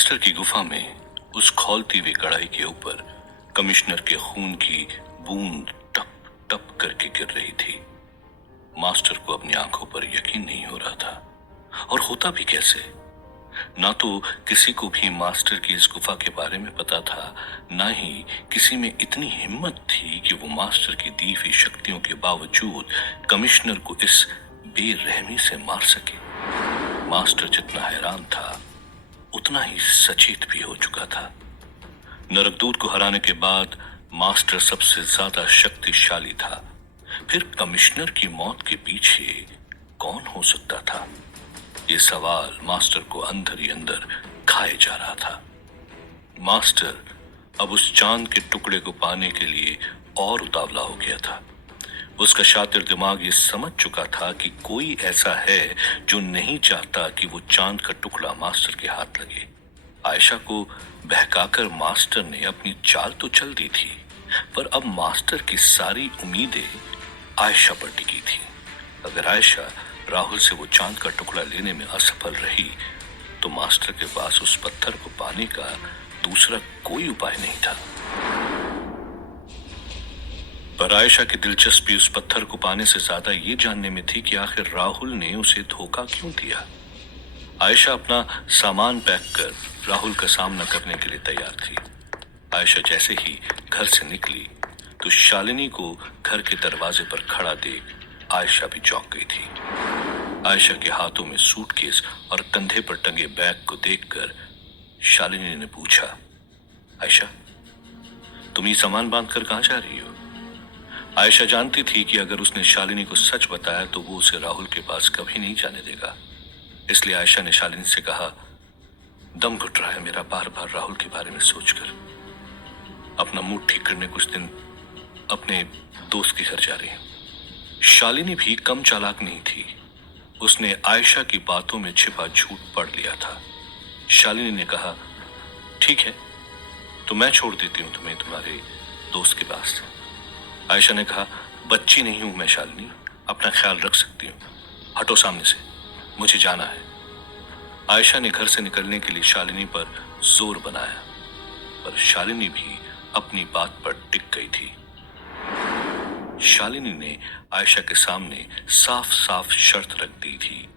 Master की गुफा में उस खौलती हुई कढ़ाई के ऊपर कमिश्नर के खून की बूंद टप टप करके गिर रही थी। मास्टर को अपनी आंखों पर यकीन नहीं हो रहा था, और होता भी कैसे। ना तो किसी को भी मास्टर की इस गुफा के बारे में पता था, ना ही किसी में इतनी हिम्मत थी कि वो मास्टर की दी हुई शक्तियों के बावजूद कमिश्नर को इस बेरहमी से मार सके। मास्टर जितना हैरान था उतना ही सचेत भी हो चुका था। नरकदूत को हराने के बाद मास्टर सबसे ज्यादा शक्तिशाली था, फिर कमिश्नर की मौत के पीछे कौन हो सकता था? ये सवाल मास्टर को अंदर ही अंदर खाए जा रहा था। मास्टर अब उस चांद के टुकड़े को पाने के लिए और उतावला हो गया था। उसका शातिर दिमाग ये समझ चुका था कि कोई ऐसा है जो नहीं चाहता कि वो चांद का टुकड़ा मास्टर के हाथ लगे। आयशा को बहकाकर मास्टर ने अपनी चाल तो चल दी थी, पर अब मास्टर की सारी उम्मीदें आयशा पर टिकी थी। अगर आयशा राहुल से वो चांद का टुकड़ा लेने में असफल रही तो मास्टर के पास उस पत्थर को पाने का दूसरा कोई उपाय नहीं था। पर आयशा की दिलचस्पी उस पत्थर को पाने से ज्यादा ये जानने में थी कि आखिर राहुल ने उसे धोखा क्यों दिया। आयशा अपना सामान पैक कर राहुल का सामना करने के लिए तैयार थी। आयशा जैसे ही घर से निकली तो शालिनी को घर के दरवाजे पर खड़ा देख आयशा भी चौंक गई थी। आयशा के हाथों में सूटकेस और कंधे पर टंगे बैग को देखकर शालिनी ने पूछा, आयशा, तुम ये सामान बांध कर कहां जा रही हो? आयशा जानती थी कि अगर उसने शालिनी को सच बताया तो वो उसे राहुल के पास कभी नहीं जाने देगा। इसलिए आयशा ने शालिनी से कहा, दम घुट रहा है मेरा बार बार राहुल के बारे में सोचकर। अपना मूड ठीक करने कुछ दिन अपने दोस्त के घर जा रही हूं। शालिनी भी कम चालाक नहीं थी। उसने आयशा की बातों में छिपा झूठ पढ़ लिया था। शालिनी ने कहा, ठीक है, तो मैं छोड़ देती हूं तुम्हें तुम्हारे दोस्त के पास। आयशा ने कहा, बच्ची नहीं हूं मैं शालिनी, अपना ख्याल रख सकती हूँ, हटो सामने से, मुझे जाना है। आयशा ने घर से निकलने के लिए शालिनी पर जोर बनाया, पर शालिनी भी अपनी बात पर टिक गई थी। शालिनी ने आयशा के सामने साफ साफ शर्त रख दी थी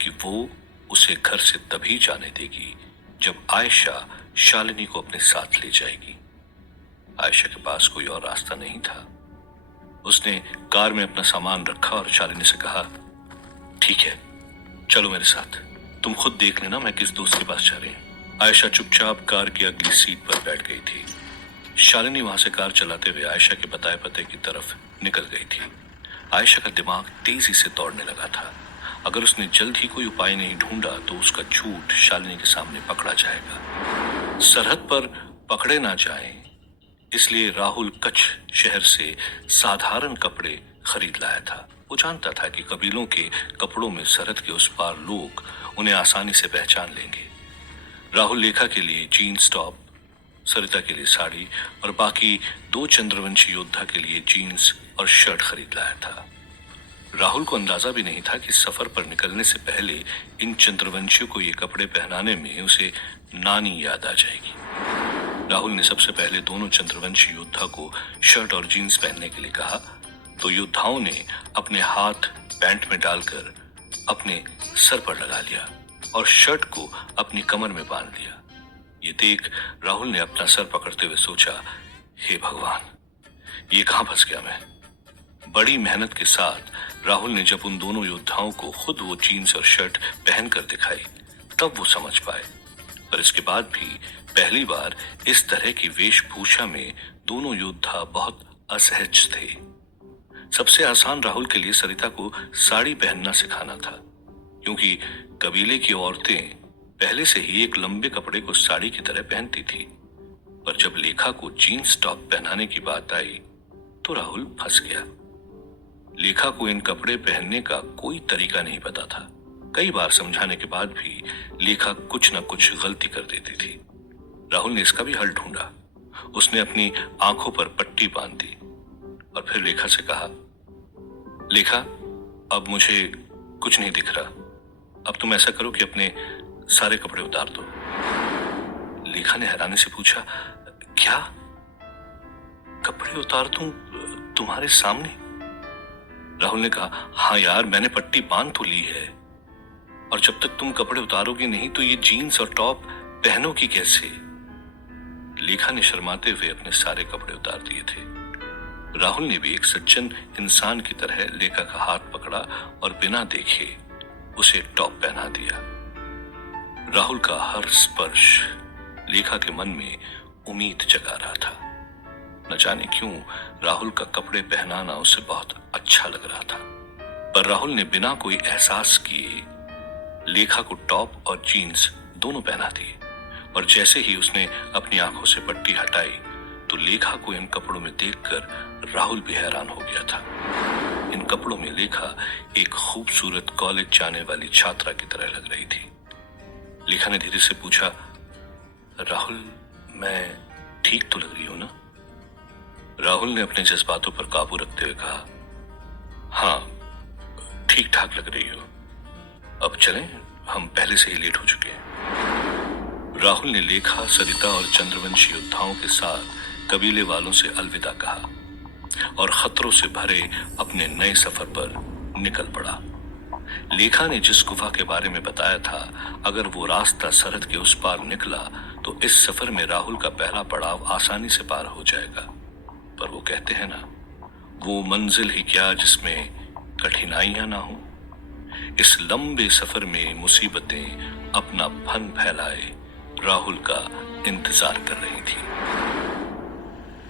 कि वो उसे घर से तभी जाने देगी जब आयशा शालिनी को अपने साथ ले जाएगी। आयशा के पास कोई और रास्ता नहीं था। उसने कार में अपना सामान रखा और शालिनी से कहा, ठीक है, चलो मेरे साथ, तुम खुद देख लेना मैं किस दोस्त के पास जा रही हूं। आयशा चुपचाप कार की अगली सीट पर बैठ गई थी। शालिनी वहां से कार चलाते हुए आयशा के बताए पते की तरफ निकल गई थी। आयशा का दिमाग तेजी से दौड़ने लगा था। अगर उसने जल्द ही कोई उपाय नहीं ढूंढा तो उसका झूठ शालिनी के सामने पकड़ा जाएगा। सरहद पर पकड़े ना जाएं, इसलिए राहुल कच्छ शहर से साधारण कपड़े खरीद लाया था। वो जानता था कि कबीलों के कपड़ों में सरहद के उस पार लोग उन्हें आसानी से पहचान लेंगे। राहुल लेखा के लिए जीन्स टॉप, सरिता के लिए साड़ी और बाकी 2 चंद्रवंशी योद्धा के लिए जीन्स और शर्ट खरीद लाया था। राहुल को अंदाजा भी नहीं था कि सफर पर निकलने से पहले इन चंद्रवंशियों को ये कपड़े पहनाने में उसे नानी याद आ जाएगी। राहुल ने सबसे पहले दोनों चंद्रवंशी योद्धा को शर्ट और जीन्स पहनने के लिए कहा, तो योद्धाओं ने अपने हाथ पैंट में डालकर अपने सर पर लगा लिया और शर्ट को अपनी कमर में बांध लिया। ये देख राहुल ने अपना सर पकड़ते हुए सोचा, हे भगवान, ये कहां फंस गया मैं। बड़ी मेहनत के साथ राहुल ने जब उन दोनों योद्धाओं को खुद वो जीन्स और शर्ट पहनकर दिखाई तब वो समझ पाए, पर इसके बाद भी पहली बार इस तरह की वेशभूषा में दोनों योद्धा बहुत असहज थे। सबसे आसान राहुल के लिए सरिता को साड़ी पहनना सिखाना था, क्योंकि कबीले की औरतें पहले से ही एक लंबे कपड़े को साड़ी की तरह पहनती थी। पर जब लेखा को जीन्स टॉप पहनाने की बात आई तो राहुल फंस गया। लेखा को इन कपड़े पहनने का कोई तरीका नहीं पता था। कई बार समझाने के बाद भी लेखा कुछ न कुछ गलती कर देती थी। राहुल ने इसका भी हल ढूंढा। उसने अपनी आंखों पर पट्टी बांध दी और फिर लेखा से कहा, लेखा, अब मुझे कुछ नहीं दिख रहा, अब तुम ऐसा करो कि अपने सारे कपड़े उतार दो। लेखा ने हैरानी से पूछा, क्या कपड़े उतार दूं तुम्हारे सामने? राहुल ने कहा, हाँ यार, मैंने पट्टी बांध तो ली है, और जब तक तुम कपड़े उतारोगे नहीं तो ये जीन्स और टॉप पहनोगी कैसे? लेखा ने शर्माते हुए अपने सारे कपड़े उतार दिए थे। राहुल ने भी एक सज्जन इंसान की तरह लेखा का हाथ पकड़ा और बिना देखे उसे टॉप पहना दिया। राहुल का हर स्पर्श लेखा के मन में उम्मीद जगा रहा था। न जाने क्यों राहुल का कपड़े पहनाना उसे बहुत अच्छा लग रहा था, पर राहुल ने बिना कोई एहसास किए लेखा को टॉप और जीन्स दोनों पहना दिए, और जैसे ही उसने अपनी आंखों से पट्टी हटाई तो लेखा को इन कपड़ों में देखकर राहुल भी हैरान हो गया था। इन कपड़ों में लेखा एक खूबसूरत कॉलेज जाने वाली छात्रा की तरह लग रही थी। लेखा ने धीरे से पूछा, राहुल, मैं ठीक तो लग रही हूं ना? राहुल ने अपने जज्बातों पर काबू रखते हुए कहा, हाँ, ठीक ठाक लग रही हो। अब चलें, हम पहले से ही लेट हो चुके हैं। राहुल ने लेखा, सरिता और चंद्रवंशी योद्धाओं के साथ कबीले वालों से अलविदा कहा और खतरों से भरे अपने नए सफर पर निकल पड़ा। लेखा ने जिस गुफा के बारे में बताया था, अगर वो रास्ता सरहद के उस पार निकला तो इस सफर में राहुल का पहला पड़ाव आसानी से पार हो जाएगा। पर वो कहते हैं ना, वो मंजिल ही क्या जिसमें कठिनाइयां ना हो। इस लंबे सफर में मुसीबतें अपना फन फैलाए राहुल का इंतजार कर रही थी।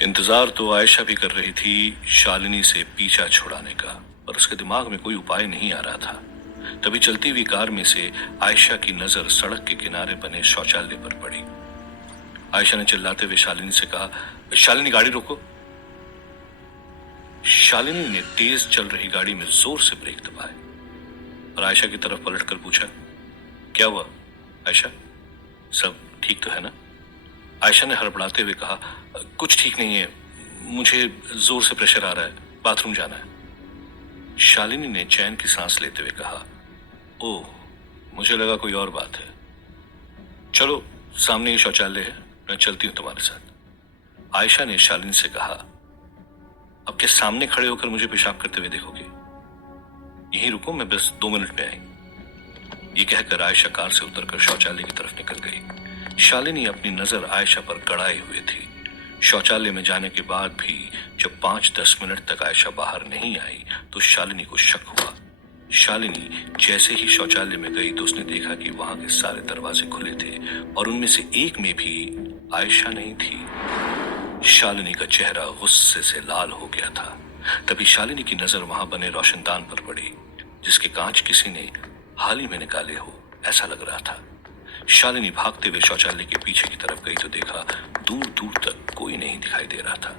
इंतजार तो आयशा भी कर रही थी शालिनी से पीछा छुड़ाने का, पर उसके दिमाग में कोई उपाय नहीं आ रहा था। तभी चलती हुई कार में से आयशा की नजर सड़क के किनारे बने शौचालय पर पड़ी। आयशा ने चिल्लाते हुए शालिनी से कहा, शालिनी, गाड़ी रोको। शालिनी ने तेज चल रही गाड़ी में जोर से ब्रेक दबाए और आयशा की तरफ पलटकर पूछा, क्या हुआ आयशा, सब ठीक तो है ना? आयशा ने हड़बड़ाते हुए कहा, कुछ ठीक नहीं है, मुझे जोर से प्रेशर आ रहा है, बाथरूम जाना है। शालिनी ने चैन की सांस लेते हुए कहा, ओह, मुझे लगा कोई और बात है। चलो, सामने ही शौचालय है, मैं चलती हूं तुम्हारे साथ। आयशा ने शालिनी से कहा, अब क्या सामने खड़े होकर मुझे पेशाब करते हुए देखोगे? यहीं रुको, मैं बस 2 मिनट में आई। ये कहकर आयशा कार से उतरकर शौचालय की तरफ निकल गई। शालिनी अपनी नजर आयशा पर गड़ाए हुए थी। शौचालय में जाने के बाद भी जब 5-10 मिनट तक आयशा बाहर नहीं आई तो शालिनी को शक हुआ। शालिनी जैसे ही शौचालय में गई तो उसने देखा कि वहां के सारे दरवाजे खुले थे और उनमें से एक में भी आयशा नहीं थी। शालिनी का चेहरा गुस्से से लाल हो गया था। तभी शालिनी की नजर वहां बने रोशनदान पर पड़ी, जिसके कांच किसी ने हाल ही में निकाले हो ऐसा लग रहा था। शालिनी भागते हुए शौचालय के पीछे की तरफ गई तो देखा दूर दूर तक कोई नहीं दिखाई दे रहा था।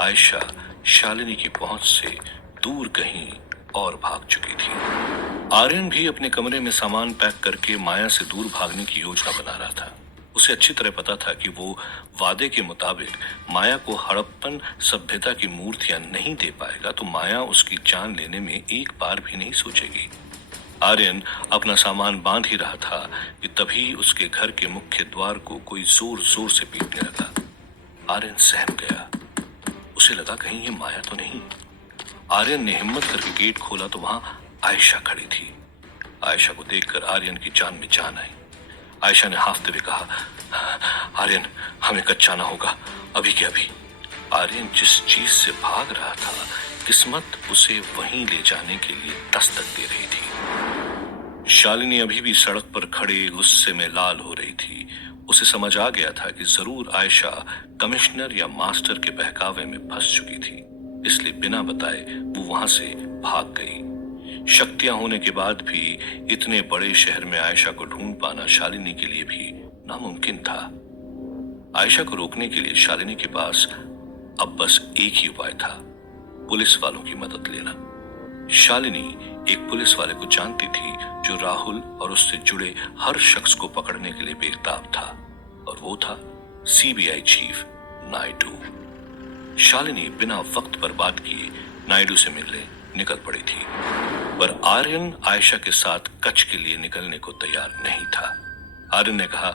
आयशा शालिनी की पहुंच से दूर कहीं और भाग चुकी थी। आर्यन भी अपने कमरे में सामान पैक करके माया से दूर भागने की योजना बना रहा था। उसे अच्छी तरह पता था कि वो वादे के मुताबिक माया को हड़प्पन सभ्यता की मूर्तियां नहीं दे पाएगा तो माया उसकी जान लेने में एक बार भी नहीं सोचेगी। आर्यन अपना सामान बांध ही रहा था कि तभी उसके घर के मुख्य द्वार को कोई जोर जोर से पीटने लगा। आर्यन सहम गया। उसे लगा कहीं ये माया तो नहीं। आर्यन ने हिम्मत करके गेट खोला तो वहां आयशा खड़ी थी। आयशा को देखकर आर्यन की जान में जान आई। आयशा ने हाफते हुए कहा, आर्यन, हमें कच्चा ना होगा, अभी के अभी। आर्यन जिस चीज से भाग रहा था, किस्मत उसे वहीं ले जाने के लिए दस्तक दे रही थी। शालिनी अभी भी सड़क पर खड़े गुस्से में लाल हो रही थी। उसे समझ आ गया था कि जरूर आयशा कमिश्नर या मास्टर के बहकावे में फंस चुकी थी, इसलिए बिना बताए वो वहां से भाग गई। शक्तियां होने के बाद भी इतने बड़े शहर में आयशा को ढूंढ पाना शालिनी के लिए भी नामुमकिन था। आयशा को रोकने के लिए शालिनी के पास अब बस एक ही उपाय था, पुलिस वालों की मदद लेना। शालिनी एक पुलिस वाले को जानती थी जो राहुल और उससे जुड़े हर शख्स को पकड़ने के लिए बेताब था, और वो था सीबीआई चीफ नायडू। शालिनी बिना वक्त बर्बाद किए नायडू से मिलने निकल पड़ी थी, पर आर्यन आयशा के साथ कच के लिए निकलने को तैयार नहीं था। आर्यन ने कहा,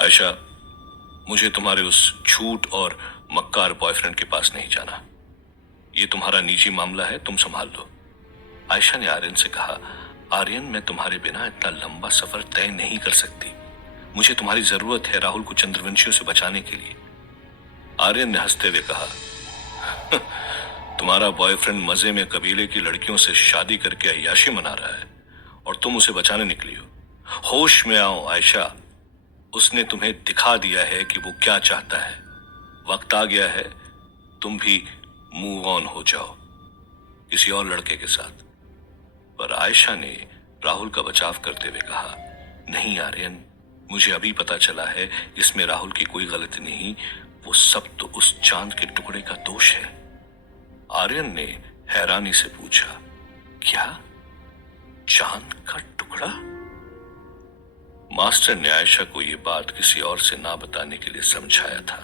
आयशा, मुझे तुम्हारे उस झूठ और मक्कार बॉयफ्रेंड के पास नहीं जाना। ये तुम्हारा निजी मामला है, तुम संभाल लो। आयशा ने आर्यन से कहा, आर्यन, मैं तुम्हारे बिना इतना लंबा सफर तय नहीं कर सकती। मुझे तुम्हारी जरूरत है राहुल को चंद्रवंशियों से बचाने के लिए। आर्यन ने हंसते हुए कहा, तुम्हारा बॉयफ्रेंड मजे में कबीले की लड़कियों से शादी करके अय्याशी मना रहा है और तुम उसे बचाने निकली हो। होश में आओ आयशा, उसने तुम्हें दिखा दिया है कि वो क्या चाहता है। वक्त आ गया है, तुम भी मूव ऑन हो जाओ किसी और लड़के के साथ। पर आयशा ने राहुल का बचाव करते हुए कहा, नहीं आर्यन, मुझे अभी पता चला है इसमें राहुल की कोई गलती नहीं, वो सब तो उस चांद के टुकड़े का दोष है। आर्यन ने हैरानी से पूछा, क्या चांद का टुकड़ा? मास्टर ने आयशा को यह बात किसी और से ना बताने के लिए समझाया था,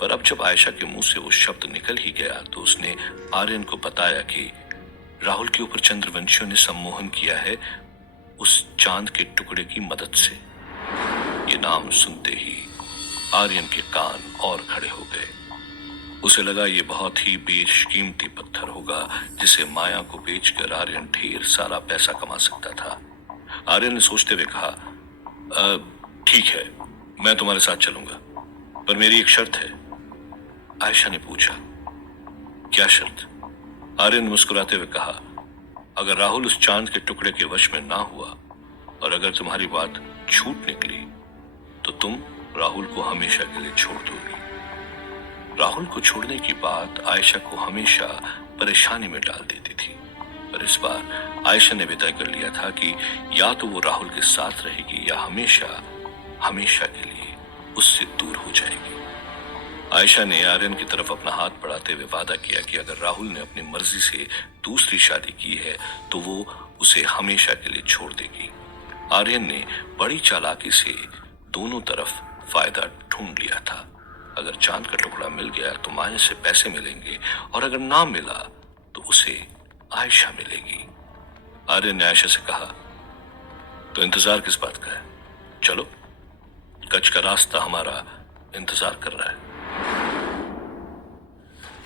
पर अब जब आयशा के मुंह से वो शब्द निकल ही गया तो उसने आर्यन को बताया कि राहुल के ऊपर चंद्रवंशियों ने सम्मोहन किया है उस चांद के टुकड़े की मदद से। ये नाम सुनते ही आर्यन के कान और खड़े हो गए। उसे लगा ये बहुत ही बेशकीमती पत्थर होगा जिसे माया को बेचकर आर्यन ढेर सारा पैसा कमा सकता था। आर्यन ने सोचते हुए कहा, ठीक है, मैं तुम्हारे साथ चलूंगा, पर मेरी एक शर्त है। आयशा ने पूछा, क्या शर्त? आर्यन मुस्कुराते हुए कहा, अगर राहुल उस चांद के टुकड़े के वश में ना हुआ और अगर तुम्हारी बात झूठ निकली तो तुम राहुल को हमेशा के लिए छोड़ दोगी। राहुल को छोड़ने की बात आयशा को हमेशा परेशानी में डाल देती थी, पर इस बार आयशा ने भी तय कर लिया था कि या तो वो राहुल के साथ रहेगी या हमेशा हमेशा के लिए उससे दूर हो जाएगी। आयशा ने आर्यन की तरफ अपना हाथ बढ़ाते हुए वादा किया कि अगर राहुल ने अपनी मर्जी से दूसरी शादी की है तो वो उसे हमेशा के लिए छोड़ देगी। आर्यन ने बड़ी चालाकी से दोनों तरफ फायदा ढूंढ लिया था। अगर चांद का टुकड़ा मिल गया तो माया से पैसे मिलेंगे और अगर ना मिला तो उसे आयशा मिलेगी। आर्यन ने आयशा से कहा, तो इंतजार किस बात का है? चलो, कच्छ का रास्ता हमारा इंतजार कर रहा है।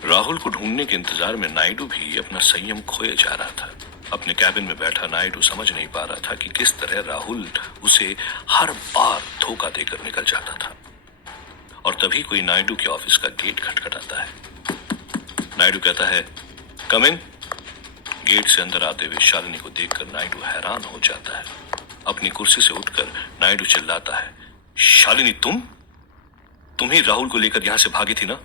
राहुल को ढूंढने के इंतजार में नायडू भी अपना संयम खोए जा रहा था। अपने कैबिन में बैठा नायडू समझ नहीं पा रहा था कि किस तरह राहुल उसे हर बार धोखा देकर निकल जाता था। और तभी कोई नायडू के ऑफिस का गेट खटखटाता है। नायडू कहता है, कम इन। गेट से अंदर आते हुए शालिनी को देखकर नायडू हैरान हो जाता है। अपनी कुर्सी से उठकर नायडू चिल्लाता है, शालिनी, तुम ही राहुल को लेकर यहां से भागी थी ना?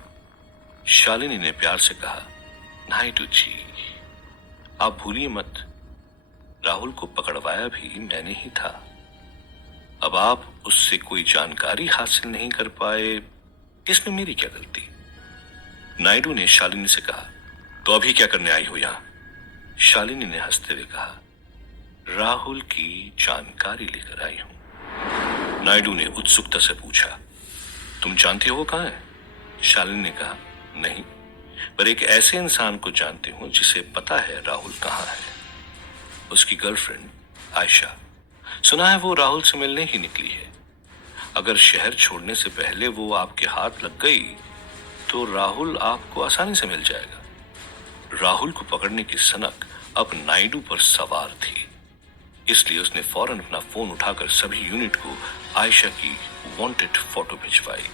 शालिनी ने प्यार से कहा, नायडू जी, आप भूलिए मत, राहुल को पकड़वाया भी मैंने ही था। अब आप उससे कोई जानकारी हासिल नहीं कर पाए, इसमें मेरी क्या गलती? नायडू ने शालिनी से कहा, तो अभी क्या करने आई हो यहां? शालिनी ने हंसते हुए कहा, राहुल की जानकारी लेकर आई हूं। नायडू ने उत्सुकता से पूछा, तुम जानते हो वो कहां है? शालिनी ने कहा, नहीं, पर एक ऐसे इंसान को जानती हूं जिसे पता है राहुल कहां है। उसकी गर्लफ्रेंड आयशा। सुना है वो राहुल से मिलने ही निकली है। अगर शहर छोड़ने से पहले वो आपके हाथ लग गई तो राहुल आपको आसानी से मिल जाएगा। राहुल को पकड़ने की सनक अब नायडू पर सवार थी, इसलिए उसने फौरन अपना फोन उठाकर सभी यूनिट को आयशा की वांटेड फोटो भिजवाई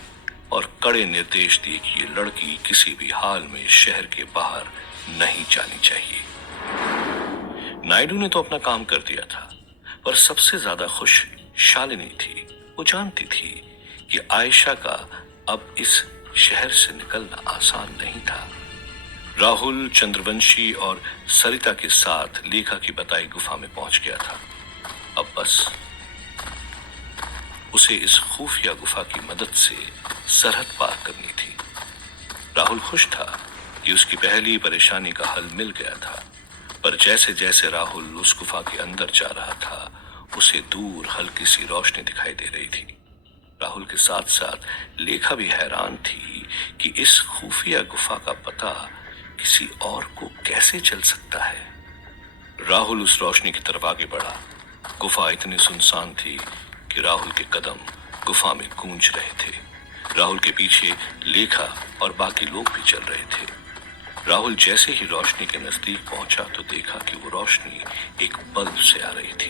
और कड़े निर्देश दिए कि ये लड़की किसी भी हाल में शहर के बाहर नहीं जानी चाहिए। नायडू ने तो अपना काम कर दिया था, पर सबसे ज्यादा खुश शालिनी थी। वो जानती थी कि आयशा का अब इस शहर से निकलना आसान नहीं था। राहुल चंद्रवंशी और सरिता के साथ लेखा की बताई गुफा में पहुंच गया था। अब बस उसे इस खुफिया गुफा की मदद से सरहद पार करनी थी। राहुल खुश था कि उसकी पहली परेशानी का हल मिल गया था, पर जैसे जैसे राहुल उस गुफा के अंदर जा रहा था उसे दूर हल्की सी रोशनी दिखाई दे रही थी। राहुल के साथ साथ लेखा भी हैरान थी कि इस खुफिया गुफा का पता किसी और को कैसे चल सकता है। राहुल उस रोशनी की तरफ आगे बढ़ा। गुफा इतनी सुनसान थी कि राहुल के कदम गुफा में गूंज रहे थे। राहुल के पीछे लेखा और बाकी लोग भी चल रहे थे। राहुल जैसे ही रोशनी के नजदीक पहुंचा तो देखा कि वो रोशनी एक बल्ब से आ रही थी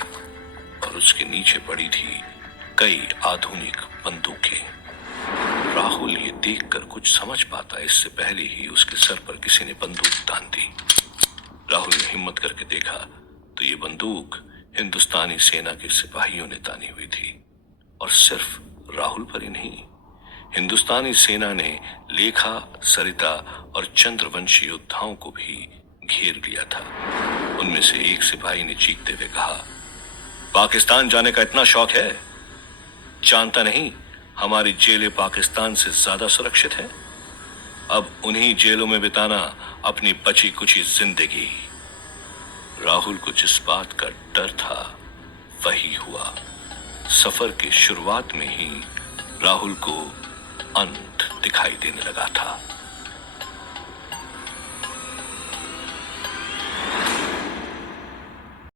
और उसके नीचे पड़ी थी कई आधुनिक बंदूकें। राहुल ये देखकर कुछ समझ पाता इससे पहले ही उसके सर पर किसी ने बंदूक तान दी। राहुल ने हिम्मत करके देखा तो ये बंदूक हिंदुस्तानी सेना के सिपाहियों ने तानी हुई थी। और सिर्फ राहुल पर ही नहीं, हिंदुस्तानी सेना ने लेखा, सरिता और चंद्रवंशी योद्धाओं को भी घेर लिया था। उनमें से एक सिपाही ने चीखते हुए कहा, पाकिस्तान जाने का इतना शौक है? जानता नहीं हमारी जेलें पाकिस्तान से ज्यादा सुरक्षित है? अब उन्हीं जेलों में बिताना अपनी बची कुची जिंदगी। राहुल को जिस बात का डर था वही हुआ। सफर की शुरुआत में ही राहुल को अंत दिखाई देने लगा था।